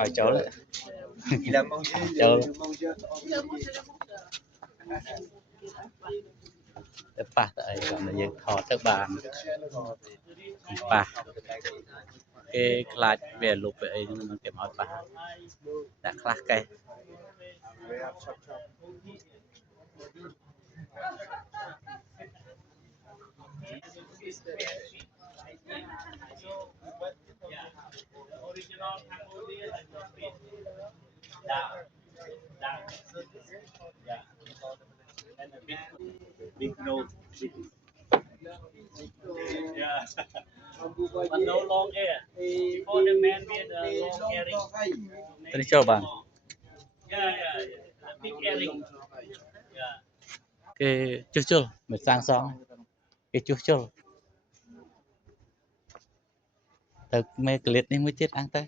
ngoài chỗ đấy Il a mangé Đâu? le manger Cái pa tại còn làយើងថតទៅបានប៉ះគេខ្លាចវាលុបវាអីហ្នឹងគេមកប៉ះដាក់ខ្លះកេះ original Cambodia and the fish. Yeah. And a big nose. Yeah. But no long hair. Before the man made a long earring. ទៅនេះចូលបាន Yeah. Big earring. Yeah. គេជួសជុលមិនសាងសង់គេជួសជុលទៅមេកលិតនេះមួយទៀតអញ្ទៅ